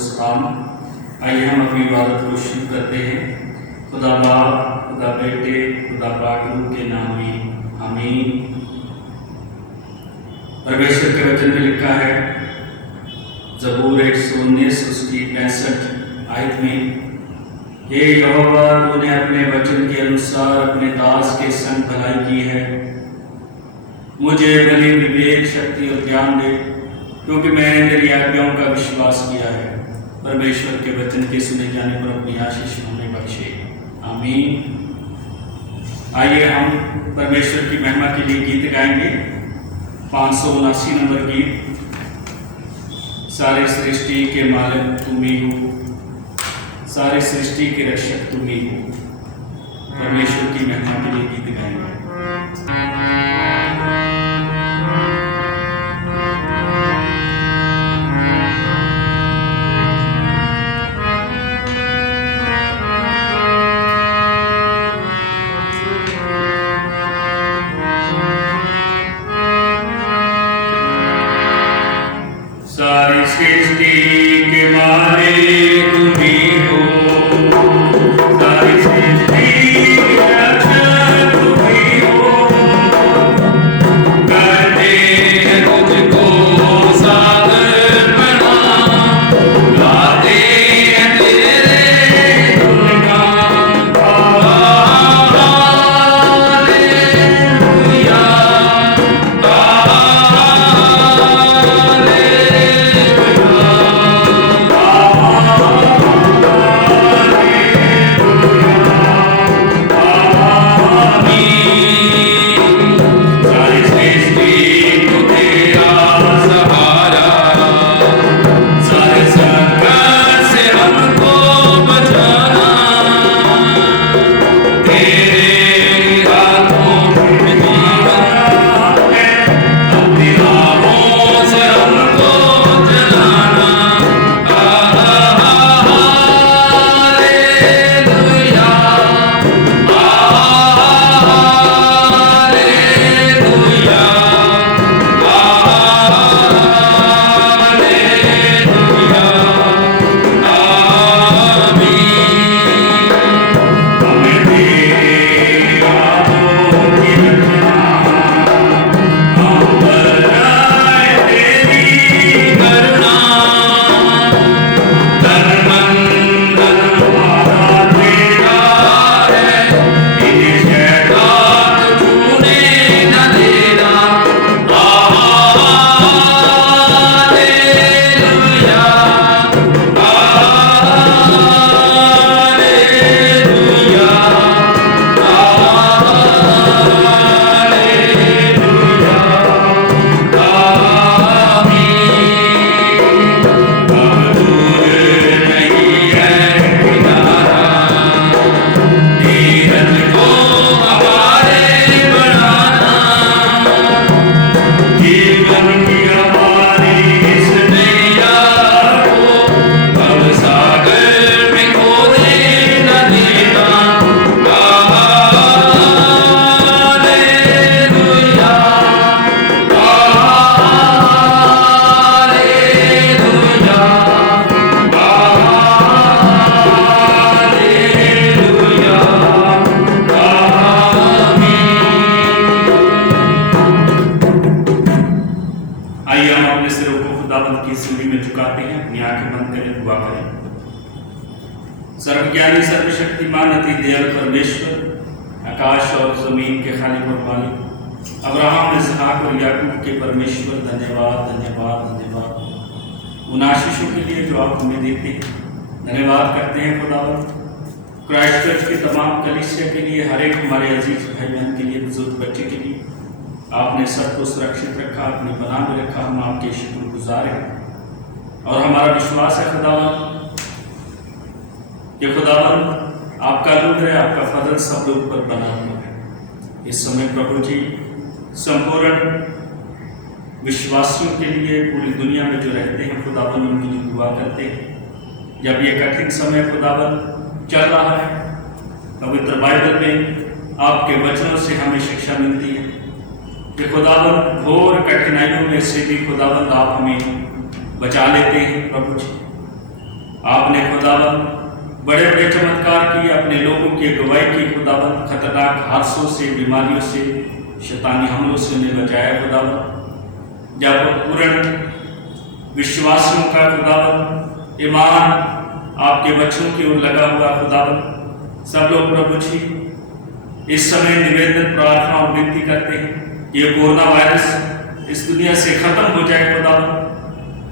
सलाम। आइए हम अपनी इबादत को शुरू करते हैं। खुदा बाप, खुदा बेटे, खुदा पाक रूह के नाम में आमीन। परमेश्वर के वचन में लिखा है ज़बूर 119 उसकी 65 आयत में, हे यहोवा, तूने अपने वचन के अनुसार अपने दास के संग भलाई की है। मुझे बड़ी विवेक, शक्ति और ज्ञान दे, क्योंकि मैंने तेरी आज्ञाओं का विश्वास किया है। परमेश्वर के वचन के सुने जाने पर अपनी आशीष हमें बख्शे, आमीन। आइए हम परमेश्वर की महिमा के लिए गीत गाएंगे। 579 नंबर गीत, सारे सृष्टि के मालिक तुम ही हो, सारे सृष्टि के रक्षक तुम ही हो। परमेश्वर की महिमा के लिए गीत गाएंगे। सारी सृष्टि के मालिक तुम ही हो, सारी सृष्टि के रक्षक तुम ही हो। करते हैं तुझको सागर बना, गाते हैं तेरे गुणगान। सर्वज्ञानी, सर्वशक्तिमान, अति दयालु परमेश्वर, आकाश और जमीन के खालिक और मालिक, अब्राहम, इसहाक और याकूब के परमेश्वर, धन्यवाद धन्यवाद धन्यवाद उन आशीषों के लिए जो आप हमें देते हैं। धन्यवाद करते हैं खुदावंद क्राइस्ट चर्च के तमाम कलीसिया के लिए, हर एक हमारे अजीज भाई बहन के लिए, बुजुर्ग बच्चे के लिए आपने सबको सुरक्षित रखा, अपने बना में रखा। हम आपके शुक्रगुजार हैं और हमारा विश्वास है खुदावंद ये खुदावंद आपका अनुग्रह है, आपका फजल सब लोग पर बना हुआ है। इस समय प्रभु जी संपूर्ण विश्वासियों के लिए, पूरी दुनिया में जो रहते हैं खुदावंद, उनके लिए दुआ करते हैं। जब ये कठिन समय खुदावंद चल रहा है, पवित्र बाइबल में आपके वचनों से हमें शिक्षा मिलती है कि खुदावंद घोर कठिनाइयों में से भी खुदावंद आप हमें बचा लेते हैं। प्रभु जी आपने खुदावन बड़े बड़े चमत्कार किए, अपने लोगों की अगुवाई की खुदावन, खतरनाक हादसों से, बीमारियों से, शैतानी हमलों से उन्हें बचाया खुदावन। जब पूर्ण विश्वासियों का खुदावन ईमान आपके बच्चों की ओर लगा हुआ खुदावन, सब लोग प्रभु जी इस समय निवेदन, प्रार्थना और विनती करते हैं कि ये कोरोना वायरस इस दुनिया से खत्म हो जाए खुदावन,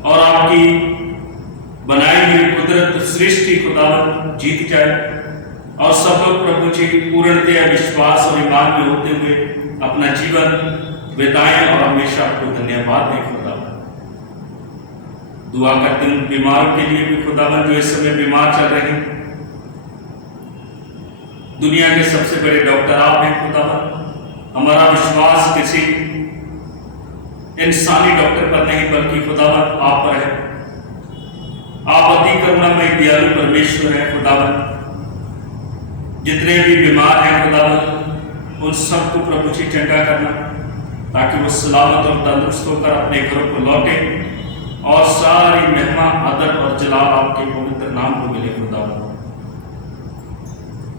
और आपकी बनाई हुई कुदरत सृष्टि खुदावन जीत जाए, और सब लोग प्रभु जी पूर्णतया विश्वास और ईमान में होते हुए अपना जीवन बिताएं और हमेशा आपको धन्यवाद दें खुदावन। दुआ करते हैं उन बीमारों के लिए भी खुदावन जो इस समय बीमार चल रहे हैं। दुनिया के सबसे बड़े डॉक्टर आप हैं खुदावन। हमारा विश्वास किसी इंसानी डॉक्टर पर नहीं बल्कि खुदावन आप पर है। आप अति करुणामय दयालु परमेश्वर है खुदावन। जितने भी बीमार हैं खुदावन उन सबको प्रभु जी चंगा करना, ताकि वो सलामत और तंदुरुस्त होकर अपने घरों को लौटे और सारी महिमा, आदर और जलाल आपके पवित्र नाम को मिले खुदावन।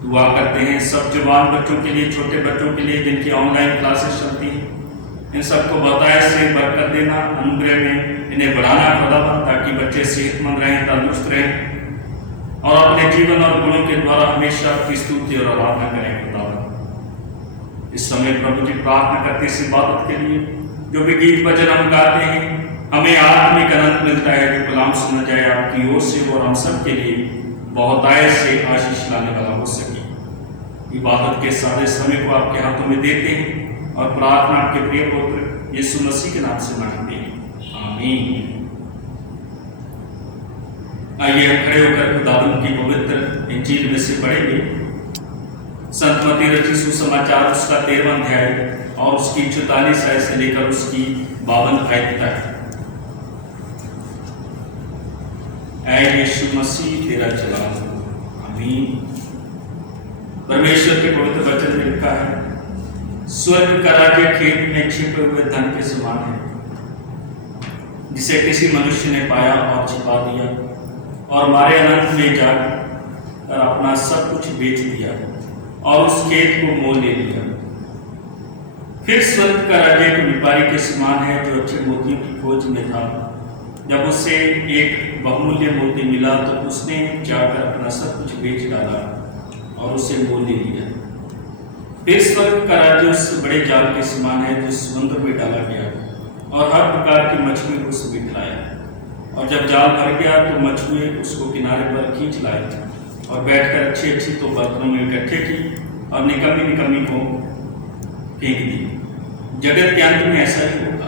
दुआ करते हैं सब जवान बच्चों के लिए, छोटे बच्चों के लिए जिनकी ऑनलाइन क्लासेस चलती हैं, इन सबको बताए से बरकत देना, अनुग्रह में इन्हें बढ़ाना खुदावन, ताकि बच्चे सेहतमंद रहें, तंदुरुस्त रहें और अपने जीवन और गुणों के द्वारा हमेशा आपकी स्तुति और आराधना करें खुदावन। इस समय प्रभु जी प्रार्थना करते इस इबादत के लिए, जो भी गीत भजन हम गाते हैं हमें आत्मिक आनंद मिलता है, जो कलाम सुना जाए आपकी ओर से और हम सब के लिए बहुतायत से आशीष लाने वाला हो सके। इबादत के सारे समय को आपके हाथों में देते हैं और प्रार्थना आपके प्रिय पुत्र यीशु मसीह के नाम से मांगते हैं, आमीन। आइए हम खड़े होकर खुदावन की पवित्र इंजील में से पढ़ेंगे। संत मत्ती रचित सुसमाचार उसका 13वां अध्याय और उसकी 44 आयत से लेकर उसकी 52 आयत तक। ऐ यीशु मसीह तेरा जलाल, आमीन। परमेश्वर के पवित्र वचन में लिखा है, स्वर्ग का राज्य खेत में छिपे हुए धन के समान है, जिसे किसी मनुष्य ने पाया और छिपा दिया और मारे अनंत में जाकर अपना सब कुछ बेच दिया और उस खेत को मोल ले लिया। फिर स्वर्ग का राज्य एक व्यापारी के समान है जो अच्छे मोतियों की खोज में था। जब उसे एक बहुमूल्य मोती मिला तो उसने जाकर अपना सब कुछ बेच डाला और उसे मोल ले लिया। फिर स्वर्ग का राज्य उस बड़े जाल के समान है जो समुद्र में डाला गया और हर प्रकार की मछली को समेट लाया। और जब जाल भर गया तो मछुए उसको किनारे पर खींच लाए और बैठकर अच्छी अच्छी तो बर्तनों में इकट्ठे की और निकम्मी को फेंक दी। जगत के अंत में ऐसा ही होगा।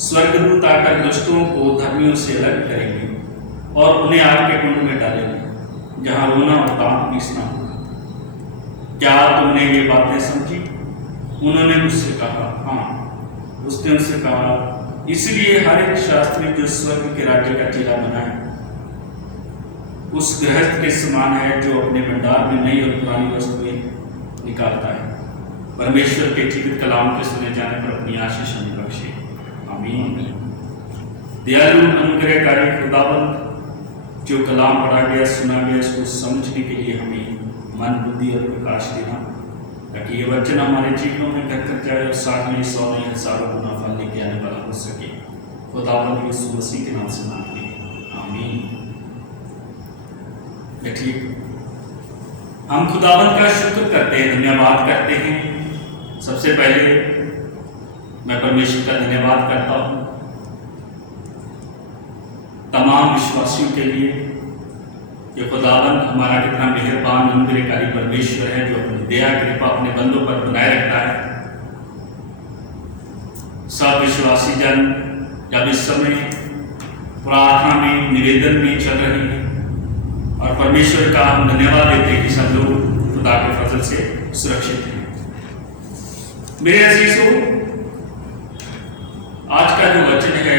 स्वर्गदूत आकर दुष्टों को धर्मियों से अलग करेंगे और उन्हें आग के कुंड में डालेंगे, जहां रोना और दांत पीसना होगा। क्या तुमने ये बातें समझी? उन्होंने मुझसे कहा, हाँ। उसने उनसे कहा, इसलिए हर एक शास्त्री जो स्वर्ग के राज्य का चेला बना है उस गृहस्थ के समान है जो अपने भंडार में नई और पुरानी वस्तुएं निकालता है। परमेश्वर के जीवित कलाम के सुने जाने पर अपनी आशीष हमें बख्शे, आमीन। दयालु अनुग्रहकारी खुदावंत, जो कलाम पढ़ा गया, सुना गया, इसको समझने के लिए हमें मन, बुद्धि और प्रकाश देना, ताकि ये वचन हमारे जीवनों में घर कर जाए और 60 नहीं 100 नहीं हजारों गुना फल लेके आने वाला हो सके। खुदावंत यीशु मसीह के नाम से मांगते हैं, आमीन। देखिए, हम खुदावंत का शुक्र करते हैं, धन्यवाद करते हैं। सबसे पहले मैं परमेश्वर का धन्यवाद करता हूँ तमाम विश्वासियों के लिए कि खुदावंत हमारा कितना मेहरबान अनुग्रहकारी परमेश्वर है, जो अपनी दया कृपा अपने बंदों पर बनाए रखता है। सब विश्वासी जन जब इस समय प्रार्थना में, निवेदन में चल रहे हैं और परमेश्वर का हम धन्यवाद देते हैं कि सब लोग खुदा के फजल से सुरक्षित हैं। मेरे अजीजों, आज का जो वचन है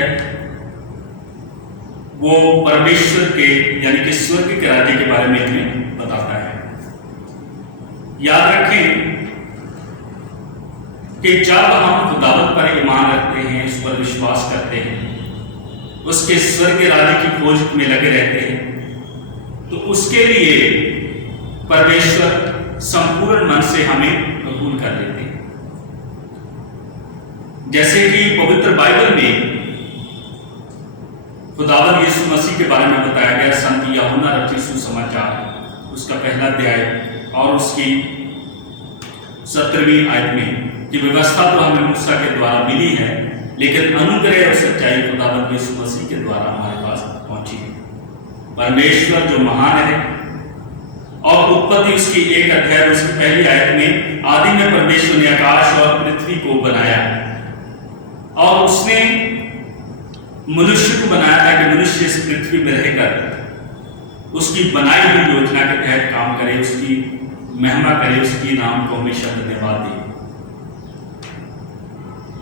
वो परमेश्वर के यानी कि स्वर्ग के राज्य के बारे में हमें बताता है। याद रखें कि जब हम खुदावंत पर ईमान रखते हैं, उस पर विश्वास करते हैं, उसके स्वर्ग के राज्य की खोज में लगे रहते हैं, तो उसके लिए परमेश्वर संपूर्ण मन से हमें कबूल कर लेते हैं। जैसे कि पवित्र बाइबल में खुदावंद यीशु मसीह के बारे में बताया गया, संत यूहन्ना रचित सुसमाचार उसका पहला अध्याय और उसकी 17वीं आयत में कि व्यवस्था तो हमें मूसा के द्वारा मिली है, लेकिन अनुग्रह और सच्चाई खुदावंद यीशु मसीह के द्वारा हमारे पास पहुंची है। परमेश्वर जो महान है, और उत्पत्ति उसकी 1 अध्याय उसकी पहली आयत में, आदि में परमेश्वर ने आकाश और पृथ्वी को बनाया और उसने मनुष्य को बनाया था कि मनुष्य इस पृथ्वी में रहकर उसकी बनाई हुई योजना के तहत काम करे, उसकी महिमा करे, उसकी नाम को हमेशा धन्यवाद दे।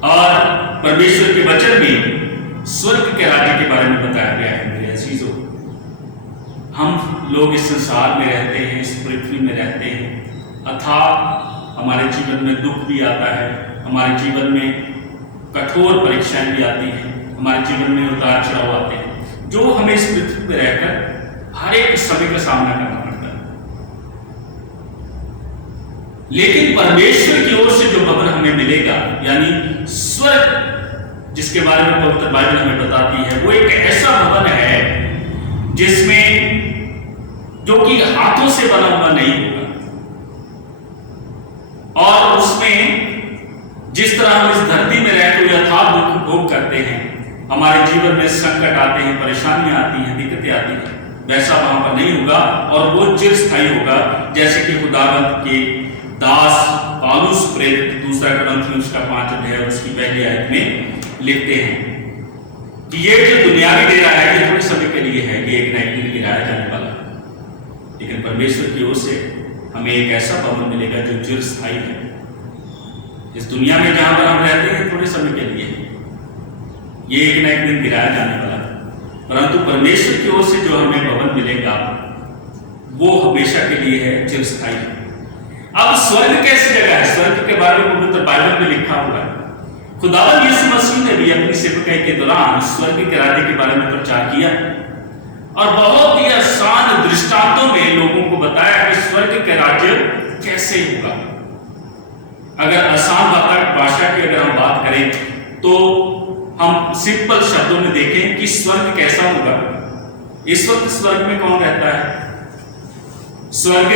और परमेश्वर के वचन में स्वर्ग के राज्य के बारे में बताया गया है। मेरे अजीजों, हम लोग इस संसार में रहते हैं, इस पृथ्वी में रहते हैं, अथाह हमारे जीवन में दुख भी आता है, हमारे जीवन में कठोर परीक्षाएं भी आती हैं, हमारे जीवन में उतार चढ़ाव आते हैं, जो हमें इस पृथ्वी पर रहकर हर एक समय का सामना करना पड़ता है। लेकिन परमेश्वर की ओर से जो भवन हमें मिलेगा, यानी स्वर्ग जिसके बारे में पवित्र बाइबल हमें बताती है, वो एक ऐसा भवन है जिसमें जो कि हाथों से बना हुआ नहीं होगा, और उसमें जिस तरह हम इस धरती में रहकर यथार्थ दुख भोग करते हैं, हमारे जीवन में संकट आते हैं, परेशानियां आती हैं, दिक्कतें आती हैं, वैसा वहां पर नहीं होगा, और वो चिरस्थायी होगा। जैसे कि खुदावंद के दास पौलुस प्रेरित 2 कुरिन्थियों उसका 5 अध्याय उसकी पहली आयत में लिखते हैं कि ये जो दुनियावी डेरा है ये थोड़े समय के लिए है, ये एक ना एक दिन गिराया जाने वाला है, लेकिन परमेश्वर की ओर से हमें एक ऐसा भवन मिलेगा जो चिरस्थायी है। इस दुनिया में जहां पर हम रहते हैं थोड़े समय के लिए, ये एक ना एक दिन गिराया जाने वाला है, परंतु परमेश्वर की ओर से जो हमें भवन मिलेगा वो हमेशा के लिए है, चिरस्थायी है। अब स्वर्ग कैसी जगह है? स्वर्ग के बारे में पवित्र बाइबल में लिखा हुआ है। खुदावंद यीशु मसीह ने भी अपनी सेवकाई के दौरान स्वर्ग के राज्य के बारे में प्रचार किया और बहुत ही आसान दृष्टांतों में लोगों को बताया कि स्वर्ग के राज्य कैसे होगा। अगर आसान भाषा की अगर हम बात करें तो हम सिंपल शब्दों में देखें कि स्वर्ग कैसा होगा। इस वक्त स्वर्ग में कौन रहता है? स्वर्ग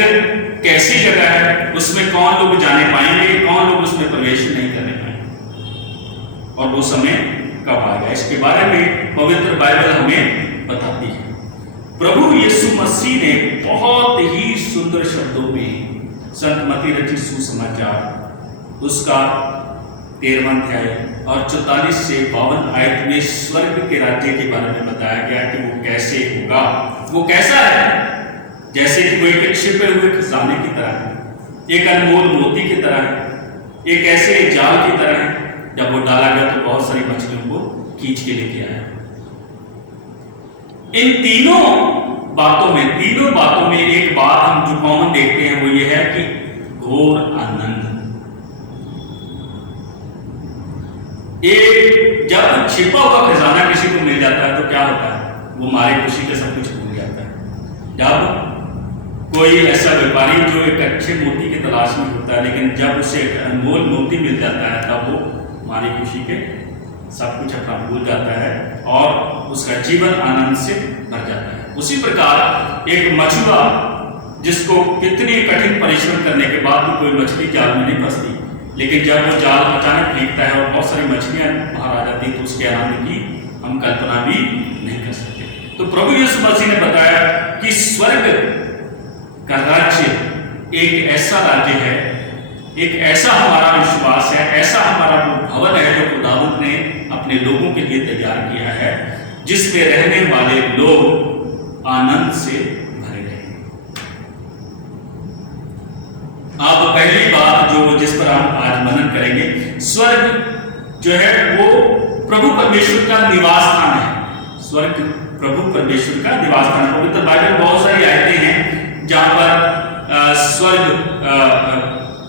कैसी जगह है? उसमें कौन लोग जाने पाएंगे, कौन लोग उसमें प्रवेश नहीं करने पाएंगे, और वो समय कब आएगा, इसके बारे में पवित्र बाइबल हमें बताती है। प्रभु यीशु मसीह ने बहुत ही सुंदर शब्दों में संत मत्ती रचित सुसमाचार उसका 13वां अध्याय और 44 से 52 आयत में स्वर्ग के राज्य के बारे में बताया गया कि वो कैसे होगा, वो कैसा है। जैसे कि वो एक छिपे हुए खजाने की तरह है, एक अनमोल मोती की तरह है, एक ऐसे जाल की तरह है, जब वो डाला गया तो बहुत सारी मछलियों को खींच के लेके आया। इन तीनों बातों में एक बात हम जो कॉमन देखते हैं वो ये है कि घोर आनंद। एक जब छिपा हुआ खजाना किसी को मिल जाता है तो क्या होता है, वो मारे खुशी के सब कुछ भूल जाता है। जब कोई ऐसा व्यापारी जो एक अच्छे मोती की तलाश में होता है, लेकिन जब उसे एक अनमोल मोती मिल जाता है तब वो मारी खुशी के सब कुछ अपना भूल जाता है और उसका जीवन आनंद से भर जाता है। उसी प्रकार एक मछुआ जिसको कितनी कठिन परिश्रम करने के बाद भी कोई मछली जाल में नहीं फंसती, लेकिन जब वो जाल अचानक फेंकता है और बहुत सारी मछलियां बाहर आ जाती है तो उसके आनंद की हम कल्पना भी नहीं कर सकते। तो प्रभु यीशु मसीह ने बताया कि स्वर्ग का राज्य एक ऐसा राज्य है, एक ऐसा हमारा विश्वास है, ऐसा हमारा भवन है जो खुदावंद ने अपने लोगों के लिए तैयार किया है, जिसमें रहने वाले लोग आनंद से भरे रहेंगे। अब पहली बात जिस पर हम आज मनन करेंगे, स्वर्ग जो है वो प्रभु परमेश्वर का निवास स्थान है। स्वर्ग प्रभु परमेश्वर का निवास स्थान है। पवित्र बाइबल बहुत सारी आयतें हैं जहां पर स्वर्ग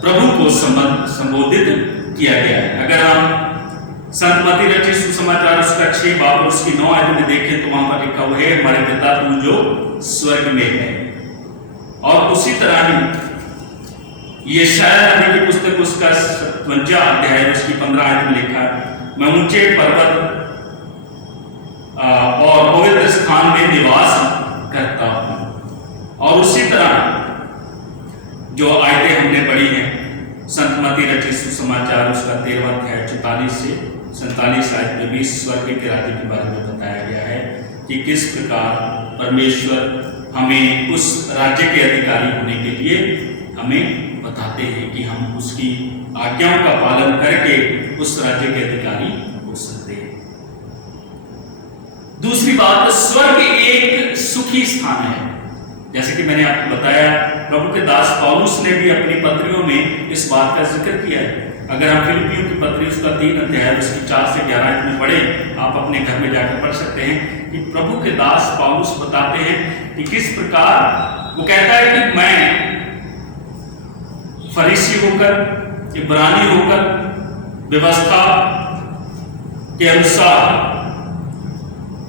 प्रभु को संबोधित किया गया है। अगर हम संत मत्ती रचित सुसमाचार उसका 6 बाब और उसकी 9 आयत में देखें तो वहां पर लिखा हुआ है, हमारे पिता तू जो स्वर्ग में है। और उसी तरह ही यशायाह नबी की पुस्तक उसका 57 अध्याय उसकी 15 आयत में लिखा है, मैं ऊंचे पर्वत और पवित्र स्थान में निवास करता हूं। और उसी तरह जो आयतें हमने पढ़ी हैं संत मत्ती रचित सुसमाचार उसका 13वां अध्याय 44 से 47 आयत में भी स्वर्ग के राज्य के बारे में बताया गया है कि किस प्रकार परमेश्वर हमें उस राज्य के अधिकारी होने के लिए हमें बताते हैं कि हम उसकी आज्ञाओं का पालन करके उस राज्य के अधिकारी हो सकते हैं। दूसरी बात, स्वर्ग एक सुखी स्थान है। जैसे कि मैंने आपको बताया, प्रभु के दास पौलुस ने भी अपनी पत्रियों में इस बात का जिक्र किया है। अगर हम फिलिपियों की पत्री उसका 3 अध्याय उसकी 4 से 11 आयत में पढ़े, आप अपने घर में जाकर पढ़ सकते हैं कि प्रभु के दास पौलुस बताते हैं कि किस प्रकार वो कहता है कि मैं फरीसी होकर, इब्रानी होकर, व्यवस्था के अनुसार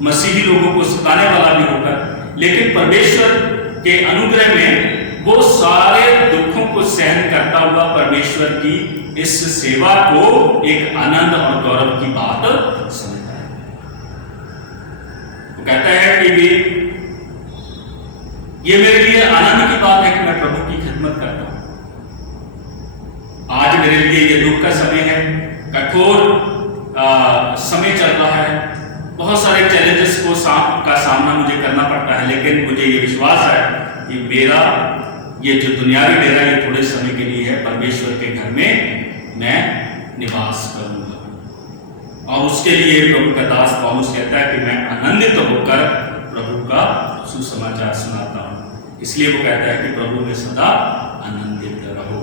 मसीही लोगों को सताने वाला भी होकर, लेकिन परमेश्वर के अनुग्रह में वो सारे दुखों को सहन करता हुआ परमेश्वर की इस सेवा को एक आनंद और गौरव की बात समझता है। वो कहता है कि ये मेरे लिए आनंद की बात है कि मैं प्रभु की खिदमत करता हूं। आज मेरे लिए ये दुख का समय है, कठोर समय चल रहा है, बहुत सारे चैलेंजेस का सामना मुझे करना पड़ता है, लेकिन मुझे ये विश्वास है कि मेरा ये जो दुनियावी डेरा ये थोड़े समय के लिए है, परमेश्वर के घर में मैं निवास करूंगा। और उसके लिए प्रभु का दास पौलुस कहता है कि मैं आनंदित होकर प्रभु का सुसमाचार सुनाता हूं। इसलिए वो कहता है कि प्रभु में सदा आनंदित रहो।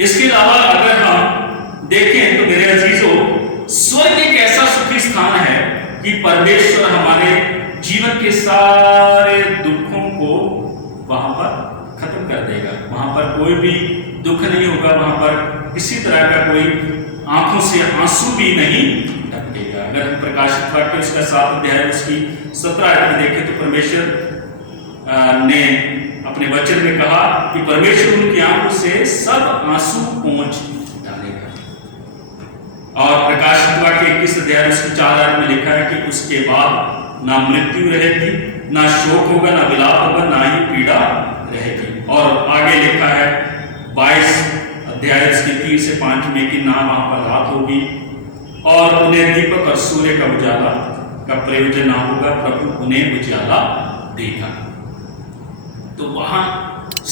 इसके अलावा अगर हम देखें तो मेरे अजीजों, स्वर्ग एक ऐसा सुखी स्थान है कि परमेश्वर हमारे जीवन के सारे दुखों को वहां पर खत्म कर देगा। वहां पर कोई भी दुख नहीं होगा, वहां पर किसी तरह का कोई आंखों से आंसू भी नहीं टपकेगा। अगर हम प्रकाशित वाक्य उसका 7 अध्याय उसकी 17 आयत में देखें तो परमेश्वर ने अपने वचन में कहा कि परमेश्वर उनकी आंखों से सब आंसू पोंछ डालेगा। और प्रकाशित वाक्य 21 अध्याय उसकी 4 आयत में लिखा है कि उसके बाद ना मृत्यु रहेगी, ना शोक होगा, ना विलाप होगा, ना ही पीड़ा रहेगी। और आगे लिखा है 22 अध्याय उसके 3 से 5 में कि ना वहां पर रात होगी और उन्हें दीपक और सूर्य का उजाला का प्रयोजन ना होगा, प्रभु उन्हें उजाला देगा। तो वहां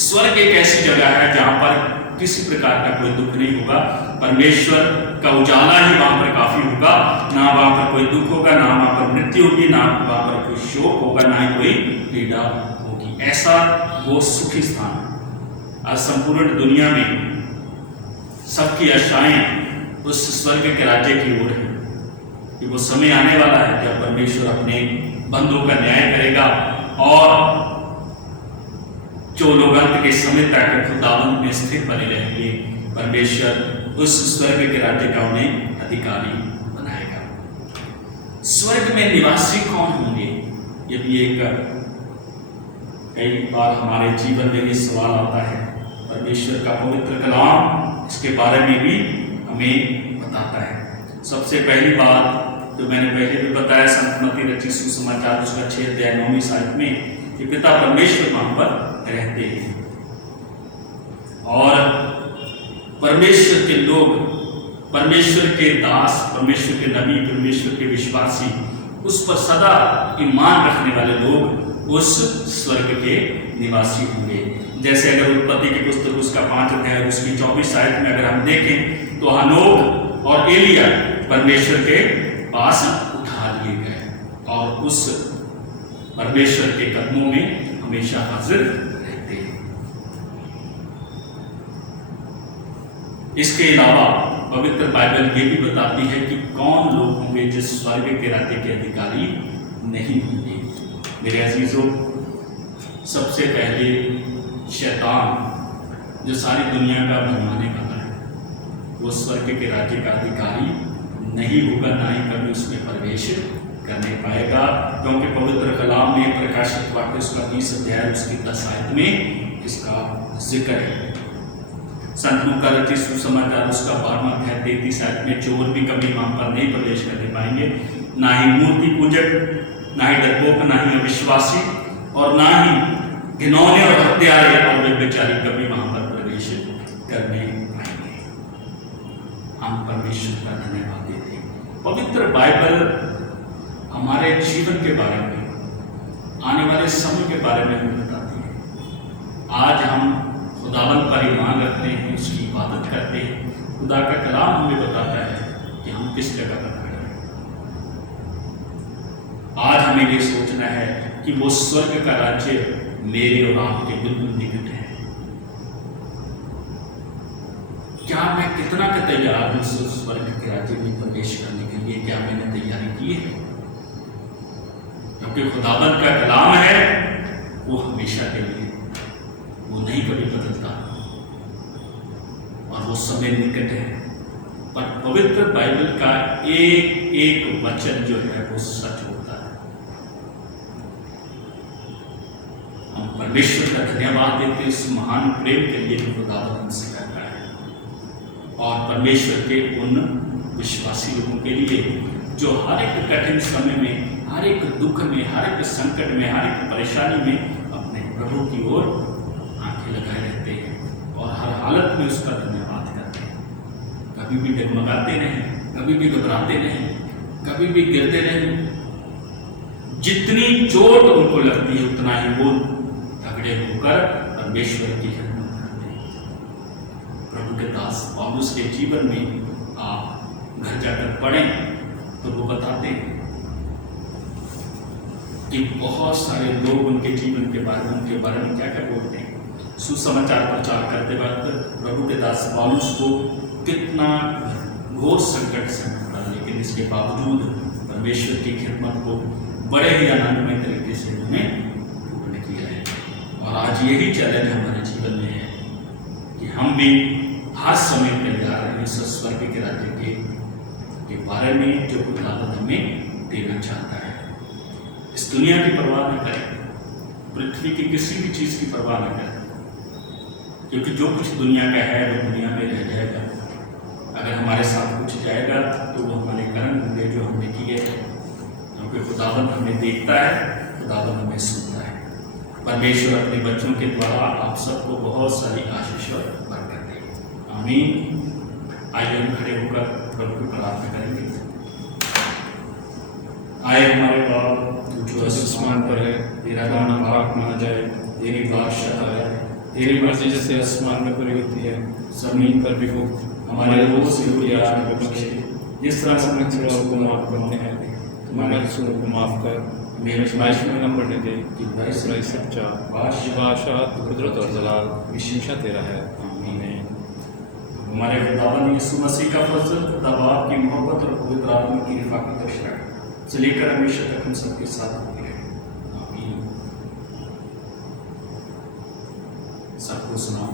स्वर्ग एक ऐसी जगह है जहां पर किसी प्रकार का कोई दुख नहीं होगा, परमेश्वर का उजाला ही वहां पर काफी होगा। ना वहां पर कोई दुख होगा, ना वहां पर मृत्यु होगी, ना वहां पर कोई शोक होगा, ना ही कोई पीड़ा होगी। ऐसा वो सुखी स्थान। आज संपूर्ण दुनिया में सबकी आशाएं उस स्वर्ग के राज्य की ओर है कि वो समय आने वाला है जब परमेश्वर अपने बंदों का न्याय करेगा और जो लोग अंत के समय तक खुदावंत में स्थिर बने रहेंगे, परमेश्वर उस स्वर्ग के राज्य का उन्हें अधिकारी बनाएगा। स्वर्ग में निवासी कौन होंगे, ये भी एक कई बार हमारे जीवन में भी सवाल आता है। परमेश्वर का पवित्र कलाम इसके बारे में भी हमें बताता है। सबसे पहली बात जो मैंने पहले भी बताया, संत मत्ती रचित सुसमाचार उसका 6 अध्याय 9 आयत में कि पिता परमेश्वर वहां पर रहते हैं और परमेश्वर के लोग, परमेश्वर के दास, परमेश्वर के नबी, परमेश्वर के विश्वासी, उस पर सदा ईमान रखने वाले लोग उस स्वर्ग के निवासी होंगे। जैसे अगर उत्पत्ति की पुस्तक उसका 5 अध्याय उसकी 24 आयत में अगर हम देखें तो हनोक और एलिया परमेश्वर के पास उठा लिए गए और उस परमेश्वर के कदमों में हमेशा हाजिर रहते हैं। इसके अलावा पवित्र बाइबल ये भी बताती है कि कौन लोग होंगे जो स्वर्ग के राज्य के अधिकारी नहीं होंगे। मेरे अजीजों, सबसे पहले शैतान जो सारी दुनिया का भरमाने वाला है, वो स्वर्ग के राज्य का अधिकारी नहीं होगा, ना ही कभी उसमें प्रवेश करने पाएगा, क्योंकि पवित्र कलाम में प्रकाशित वाक्य उसका 20 अध्याय उसकी 10 आयत में इसका जिक्र है। संत लूका रचित सुसमाचार उसका 12वां अध्याय 33 आयत में चोर भी कभी वहां पर नहीं प्रवेश करने पाएंगे, ना ही मूर्ति पूजक, ना ही डरपोक, ना ही अविश्वासी, और ना ही घिनौने और हत्यारे और व्यभिचारी कभी वहां पर प्रवेश करने पाएंगे। हम परमेश्वर का धन्यवाद देते हैं। पवित्र बाइबल हमारे जीवन के बारे में, आने वाले समय के बारे में हमें बताती है। आज हम खुदावंद पर ईमान रखते हैं, उसकी इबादत करते हैं। खुदा का कलाम हमें बताता है कि हम किस जगह पर खड़े हैं। आज हमें ये सोचना है कि वो स्वर्ग का राज्य मेरे और आपके बिल्कुल निकट है। क्या मैं कितना का तैयार हूं स्वर्ग के राज्य में प्रवेश करने के लिए? क्या मैंने तैयारी की है? क्योंकि खुदावंद का कलाम है वो हमेशा के लिए, वो नहीं कभी बदलता और वो समय निकट है। पर पवित्र बाइबल का एक एक वचन जो है वो सच होता है। हम परमेश्वर का धन्यवाद देते इस महान प्रेम के लिए जो खुदावंद हमसे करता है, और परमेश्वर के उन विश्वासी लोगों के लिए जो हर एक कठिन समय में, हर एक दुख में, हर एक संकट में, हर एक परेशानी में अपने प्रभु की ओर आंखें लगाए रहते हैं और हर हालत में उसका धन्यवाद करते हैं। कभी भी डगमगाते नहीं, कभी भी घबराते नहीं, कभी भी गिरते नहीं। जितनी चोट उनको लगती है उतना ही वो तगड़े होकर परमेश्वर की खिदमत करते हैं। प्रभु के दास पौलुस के जीवन में आप घर जाकर पढ़ें तो वो बताते हैं कि बहुत सारे लोग उनके जीवन के बारे में क्या क्या बोलते हैं। सुसमाचार प्रचार करते वक्त प्रभु के दास पौलुस को कितना घोर संकट से पड़ा, लेकिन इसके बावजूद परमेश्वर की खिदमत को बड़े ही आनंदमय तरीके से उन्होंने पूर्ण किया है। और आज यही चैलेंज हमारे जीवन में है कि हम भी हर समय तैयार हैं इस स्वर्ग के राज्य के बारे में जो खुदावंद हमें देना चाहता है। इस दुनिया की परवाह न करें, पृथ्वी की किसी भी चीज की परवाह न करें, क्योंकि जो कुछ दुनिया का है वो दुनिया में रह जाएगा। अगर हमारे साथ कुछ जाएगा तो वो हमारे कर्म होंगे जो हमने किए हैं, क्योंकि खुदावंद हमें देखता है, खुदावंद हमें सुनता है। परमेश्वर अपने बच्चों के द्वारा आप सबको बहुत सारी आशीष और बरकत दे। आमीन। आइए हम खड़े होकर प्रभु की प्रार्थना करेंगे। आए हमारे बाप जो आसमान पर है, तेरा नाम पाक माना जाए, तेरी बादशाह आए, तेरी मर्जी जैसे आसमान में पूरी होती है जमीन पर भी हो। हमारे रोज की रोटी आज हमें बख्शे, जिस तरह से हम कसूरों को माफ करते हैं, तुम्हारे कसूरों को माफ कर, मेरे आजमाइश में न पड़ने दे, कि भाई सच्चा बादशाह कुदरत और जलाल हमेशा तेरा है। आमीन। हमारे खुदावंद यीशु मसीह का फजल, खुदा बाप की मोहब्बत और पवित्र आत्मा की रिफाकत और शरण से लेकर हमेशा तक हम सबके साथ होती है। आमीन। सबको सुनाओ।